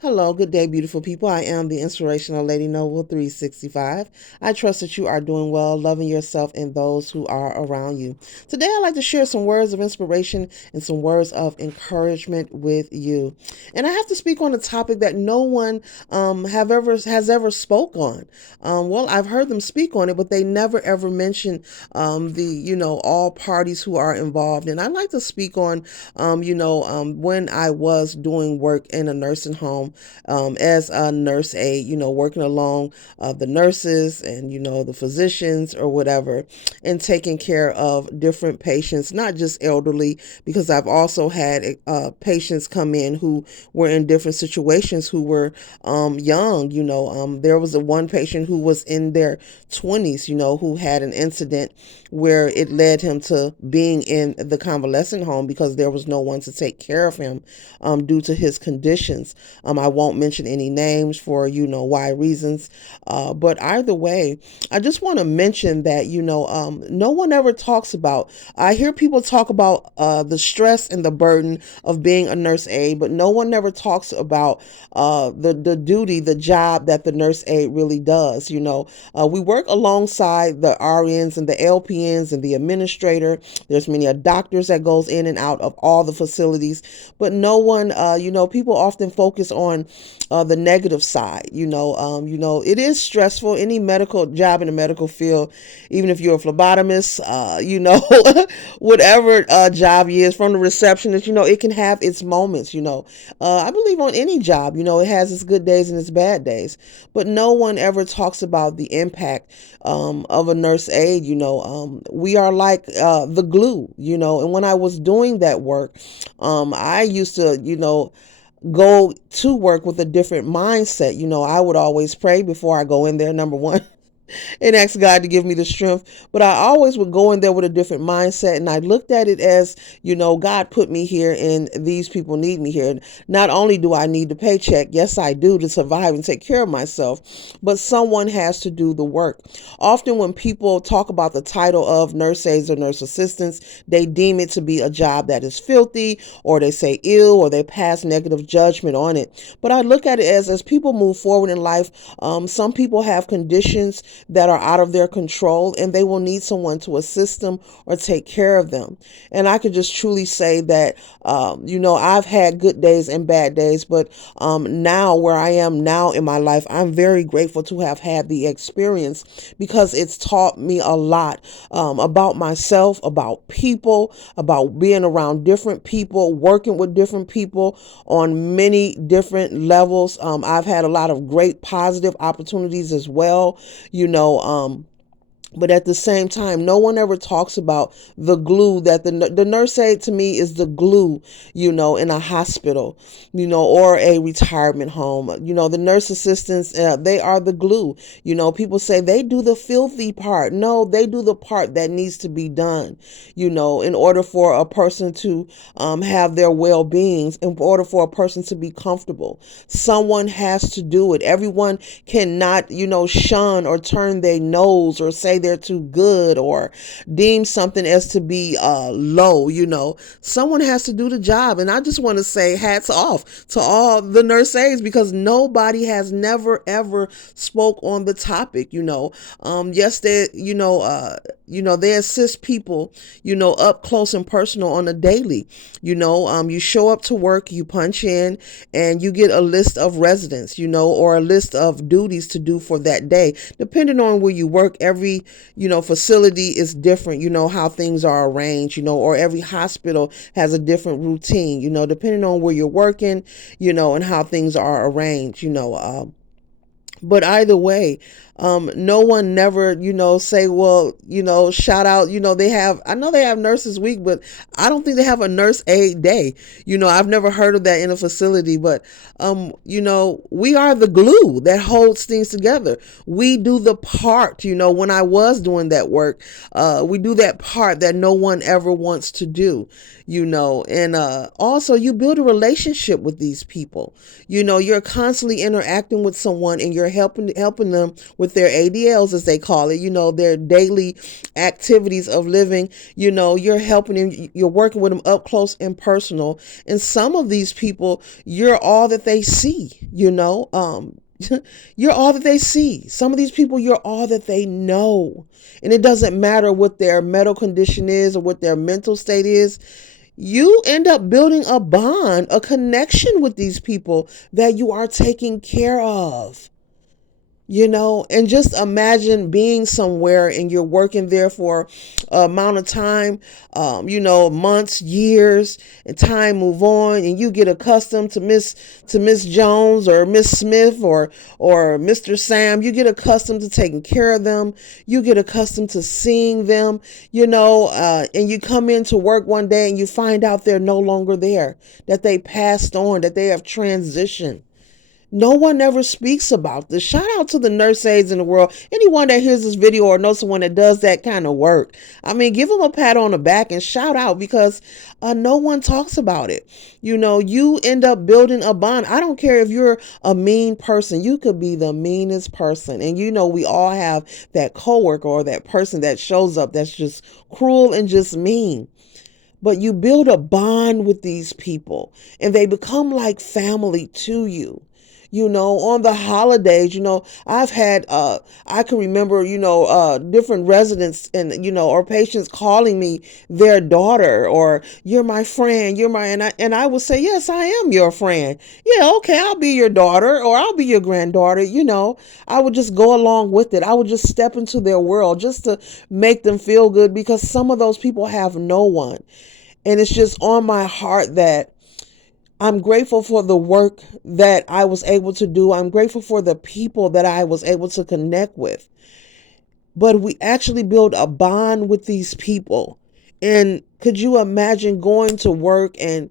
Hello, good day, beautiful people. I am the inspirational Lady Noble 365. I trust that you are doing well, loving yourself and those who are around you. Today, I'd like to share some words of inspiration and some words of encouragement with you. And I have to speak on a topic that no one has ever spoke on. Well, I've heard them speak on it, but they never ever mention all parties who are involved. And I'd like to speak on when I was doing work in a nursing home as a nurse aide, working along the nurses and, the physicians or whatever, and taking care of different patients, not just elderly, because I've also had patients come in who were in different situations who were young. There was one patient who was in their 20s, who had an incident where it led him to being in the convalescent home because there was no one to take care of him due to his conditions. I won't mention any names for why reasons, but either way, I just want to mention that no one ever talks about. I hear people talk about the stress and the burden of being a nurse aide, but no one ever talks about the duty, the job that the nurse aide really does. We work alongside the RNs and the LPNs and the administrator. There's many doctors that goes in and out of all the facilities, but no one, people often focus on the negative side. It is stressful. Any medical job in the medical field, even if you're a phlebotomist, whatever job you is, from the receptionist, it can have its moments. I believe on any job, it has its good days and its bad days, but no one ever talks about the impact of a nurse aide. We are like the glue. And when I was doing that work, I used to, go to work with a different mindset. I would always pray before I go in there, number one, and ask God to give me the strength. But I always would go in there with a different mindset, and I looked at it as, God put me here, and these people need me here. Not only do I need the paycheck, yes, I do, to survive and take care of myself, but someone has to do the work. Often, when people talk about the title of nurse aides or nurse assistants, they deem it to be a job that is filthy, or they say ill, or they pass negative judgment on it. But I look at it as people move forward in life, some people have conditions that are out of their control, and they will need someone to assist them or take care of them. And I could just truly say that, I've had good days and bad days, but now where I am now in my life, I'm very grateful to have had the experience, because it's taught me a lot about myself, about people, about being around different people, working with different people on many different levels. I've had a lot of great positive opportunities as well, but at the same time, no one ever talks about the glue that the nurse aide to me is the glue, in a hospital, or a retirement home. The nurse assistants, they are the glue. People say they do the filthy part. No, they do the part that needs to be done, in order for a person to have their well-beings, in order for a person to be comfortable. Someone has to do it. Everyone cannot, shun or turn their nose or say they're too good or deem something as to be low. Someone has to do the job. And I just want to say hats off to all the nurse aides, because nobody has never ever spoke on the topic. Yes, they assist people, up close and personal on a daily. You show up to work, you punch in, and you get a list of residents, or a list of duties to do for that day. Depending on where you work, every, facility is different, how things are arranged, or every hospital has a different routine, depending on where you're working, and how things are arranged. But either way, no one never, say, well, shout out, I know they have nurses week, but I don't think they have a nurse aid day. I've never heard of that in a facility, but, we are the glue that holds things together. We do the part, when I was doing that work, we do that part that no one ever wants to do, and, also you build a relationship with these people. You're constantly interacting with someone, and you're you're helping them with their ADLs, as they call it, their daily activities of living. You're helping them, you're working with them up close and personal. And some of these people, you're all that they see. You're all that they see. Some of these people, you're all that they know. And it doesn't matter what their medical condition is or what their mental state is. You end up building a bond, a connection with these people that you are taking care of. And just imagine being somewhere and you're working there for an amount of time, months, years, and time move on, and you get accustomed to Miss Jones or Miss Smith or Mr. Sam. You get accustomed to taking care of them. You get accustomed to seeing them, and you come into work one day and you find out they're no longer there, that they passed on, that they have transitioned. No one ever speaks about this. Shout out to the nurse aides in the world. Anyone that hears this video or knows someone that does that kind of work. Give them a pat on the back and shout out, because no one talks about it. You end up building a bond. I don't care if you're a mean person. You could be the meanest person. And we all have that coworker or that person that shows up that's just cruel and just mean. But you build a bond with these people and they become like family to you. On the holidays, I've had, I can remember, different residents and, or patients calling me their daughter, or you're my friend, and I would say, yes, I am your friend. Yeah, okay, I'll be your daughter or I'll be your granddaughter. I would just go along with it. I would just step into their world just to make them feel good, because some of those people have no one. And it's just on my heart that I'm grateful for the work that I was able to do. I'm grateful for the people that I was able to connect with. But we actually build a bond with these people. And could you imagine going to work and,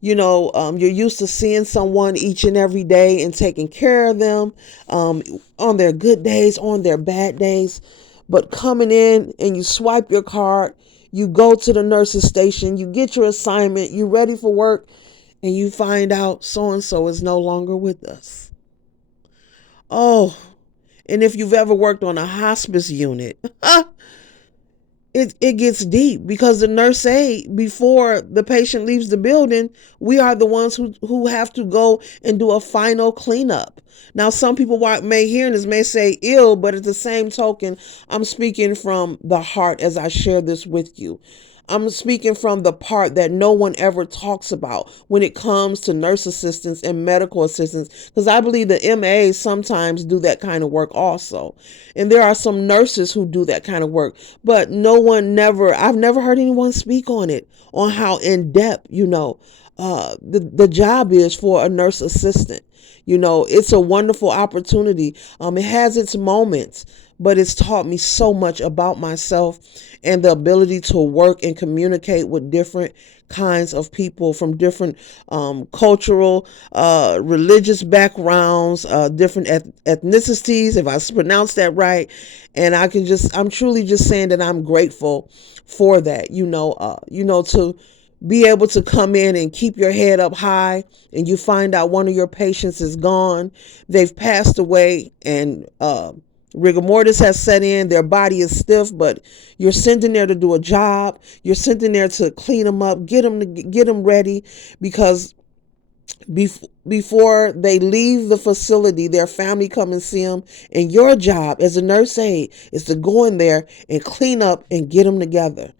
you're used to seeing someone each and every day and taking care of them on their good days, on their bad days. But coming in and you swipe your card, you go to the nurse's station, you get your assignment, you're ready for work, and you find out so-and-so is no longer with us. Oh, and if you've ever worked on a hospice unit, it gets deep, because the nurse aide, before the patient leaves the building, we are the ones who have to go and do a final cleanup. Now, some people may hear this may say ill, but at the same token, I'm speaking from the heart as I share this with you. I'm speaking from the part that no one ever talks about when it comes to nurse assistants and medical assistants, because I believe the MAs sometimes do that kind of work also. And there are some nurses who do that kind of work, but I've never heard anyone speak on it, on how in depth, the job is for a nurse assistant. It's a wonderful opportunity. It has its moments, but it's taught me so much about myself and the ability to work and communicate with different kinds of people from different cultural, religious backgrounds, different ethnicities, if I pronounce that right. And I'm truly just saying that I'm grateful for that, to be able to come in and keep your head up high, and you find out one of your patients is gone. They've passed away, and rigor mortis has set in. Their body is stiff, but you're sent in there to do a job. You're sent in there to clean them up, get them ready, because before they leave the facility, their family come and see them. And your job as a nurse aide is to go in there and clean up and get them together.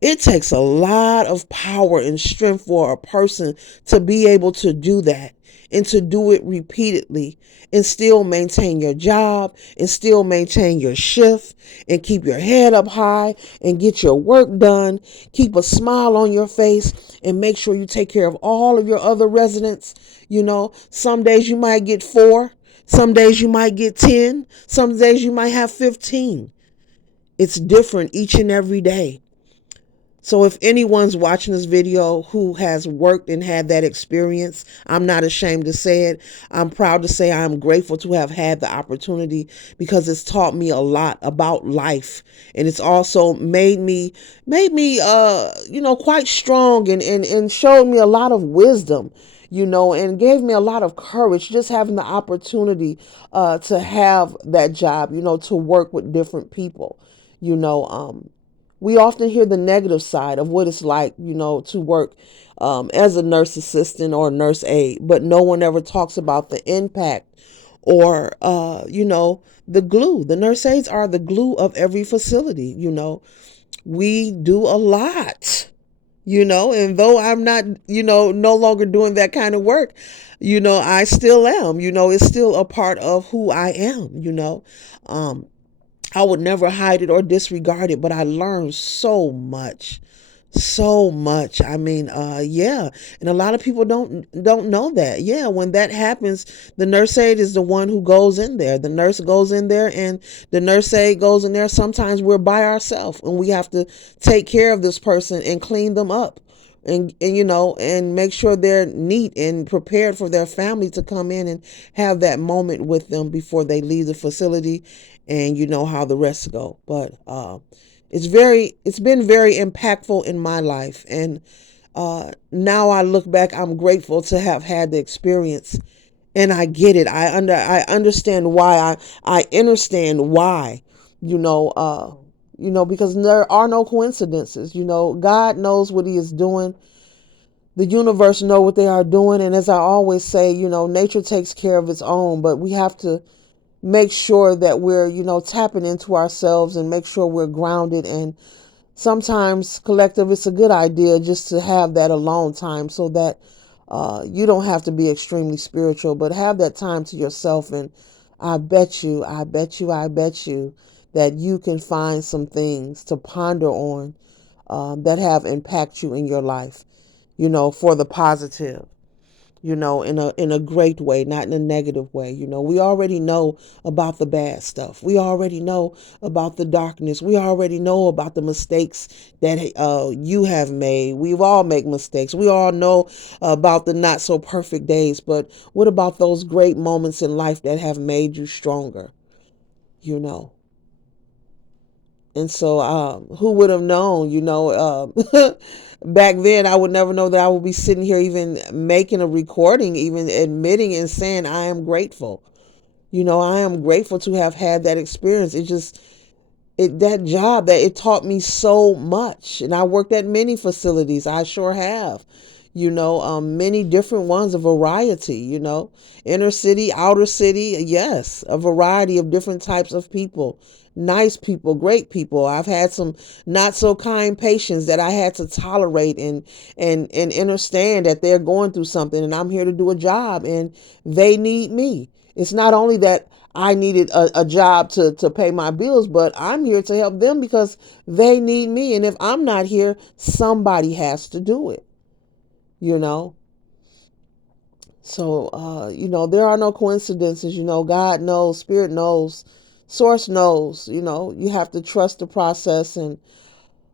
It takes a lot of power and strength for a person to be able to do that, and to do it repeatedly, and still maintain your job, and still maintain your shift, and keep your head up high, and get your work done, keep a smile on your face, and make sure you take care of all of your other residents. Some days you might get 4, some days you might get 10, some days you might have 15. It's different each and every day. So if anyone's watching this video who has worked and had that experience, I'm not ashamed to say it. I'm proud to say I'm grateful to have had the opportunity, because it's taught me a lot about life. And it's also made me quite strong, and showed me a lot of wisdom. and gave me a lot of courage just having the opportunity to have that job, to work with different people. You know, we often hear the negative side of what it's like, to work as a nurse assistant or a nurse aide, but no one ever talks about the impact or, the glue. The nurse aides are the glue of every facility. We do a lot, and though I'm not, no longer doing that kind of work, I still am, it's still a part of who I am. Um, I would never hide it or disregard it, but I learned so much. I mean, yeah. And a lot of people don't know that. Yeah, when that happens, the nurse aide is the one who goes in there. The nurse goes in there and the nurse aide goes in there. Sometimes we're by ourselves and we have to take care of this person and clean them up. And make sure they're neat and prepared for their family to come in and have that moment with them before they leave the facility. And you know how the rest go. But it's been very impactful in my life. And now I look back, I'm grateful to have had the experience, and I get it. I understand why. I understand why. Because there are no coincidences. God knows what He is doing. The universe know what they are doing, and as I always say, nature takes care of its own, but we have to make sure that we're, tapping into ourselves and make sure we're grounded. And sometimes, collective, it's a good idea just to have that alone time so that you don't have to be extremely spiritual, but have that time to yourself. And I bet you that you can find some things to ponder on that have impact you in your life, for the positive, in a great way, not in a negative way. We already know about the bad stuff. We already know about the darkness. We already know about the mistakes that you have made. We've all make mistakes. We all know about the not so perfect days, but what about those great moments in life that have made you stronger? You know. And so, who would have known, back then I would never know that I would be sitting here even making a recording, even admitting and saying I am grateful. I am grateful to have had that experience. That job, that it taught me so much. And I worked at many facilities. I sure have. Many different ones, a variety, inner city, outer city. Yes, a variety of different types of people, nice people, great people. I've had some not so kind patients that I had to tolerate and understand that they're going through something, and I'm here to do a job and they need me. It's not only that I needed a job to pay my bills, but I'm here to help them because they need me. And if I'm not here, somebody has to do it, you know? So, there are no coincidences. God knows, Spirit knows, Source knows. You have to trust the process. And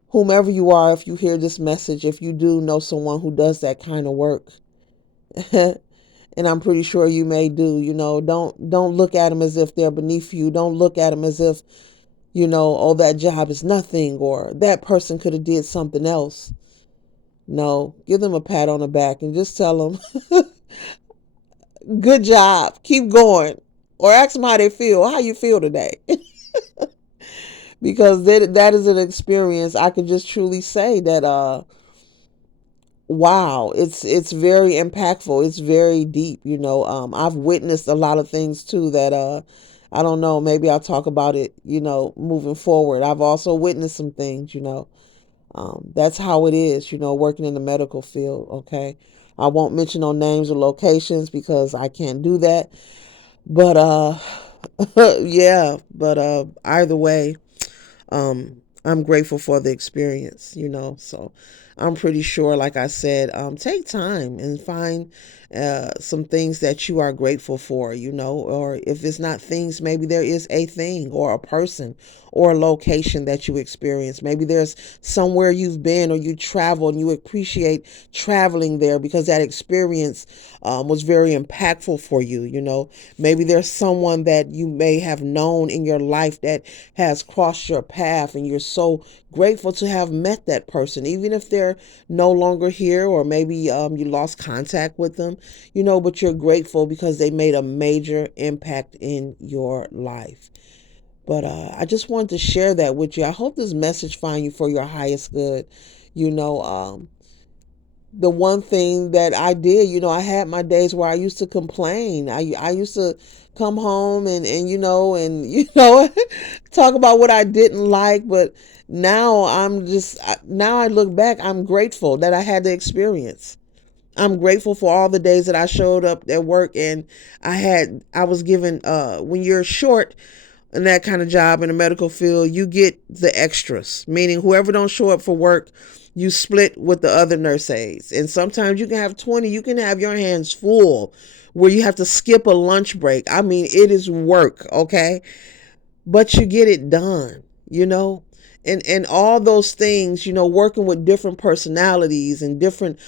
whomever you are, if you hear this message, if you do know someone who does that kind of work, and I'm pretty sure you may do, don't look at them as if they're beneath you. Don't look at them as if, oh, that job is nothing or that person could have did something else. No, give them a pat on the back and just tell them, good job, keep going. Or ask them how they feel, how you feel today. Because that is an experience. I can just truly say that, wow, it's very impactful. It's very deep. I've witnessed a lot of things too that, I don't know, maybe I'll talk about it, moving forward. I've also witnessed some things. That's how it is, working in the medical field. Okay. I won't mention no names or locations because I can't do that. But yeah, but either way, I'm grateful for the experience, so I'm pretty sure, like I said, take time and find some things that you are grateful for, or if it's not things, maybe there is a thing or a person or a location that you experience. Maybe there's somewhere you've been or you travel and you appreciate traveling there because that experience was very impactful for you. Maybe there's someone that you may have known in your life that has crossed your path and you're so grateful to have met that person, even if they're they're no longer here, or maybe you lost contact with them, but you're grateful because they made a major impact in your life. But I just wanted to share that with you. I hope this message find you for your highest good. You know, the one thing that I did, I had my days where I used to complain. I used to come home and talk about what I didn't like, but now I look back, I'm grateful that I had the experience. I'm grateful for all the days that I showed up at work and I was given when you're short in that kind of job in the medical field, you get the extras, meaning whoever don't show up for work, you split with the other nurse aides. And sometimes you can have 20, you can have your hands full where you have to skip a lunch break. I mean, it is work, okay? But you get it done, you know? And all those things, working with different personalities and different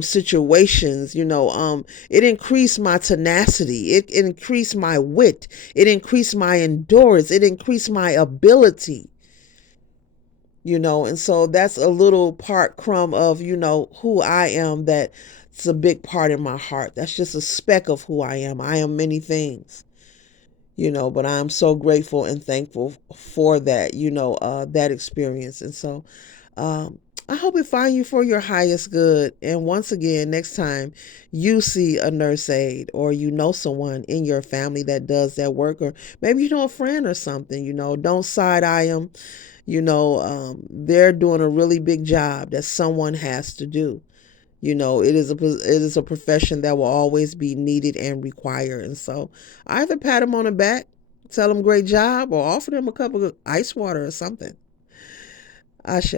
situations, it increased my tenacity. It increased my wit. It increased my endurance. It increased my ability, and so that's a little part crumb of, who I am. That's a big part in my heart. That's just a speck of who I am. I am many things, but I'm so grateful and thankful for that, that experience. And so I hope it find you for your highest good. And once again, next time you see a nurse aide, or someone in your family that does that work, or maybe a friend or something, don't side eye them. They're doing a really big job that someone has to do. It is a profession that will always be needed and required. And so either pat them on the back, tell them great job, or offer them a cup of ice water or something. Ashe.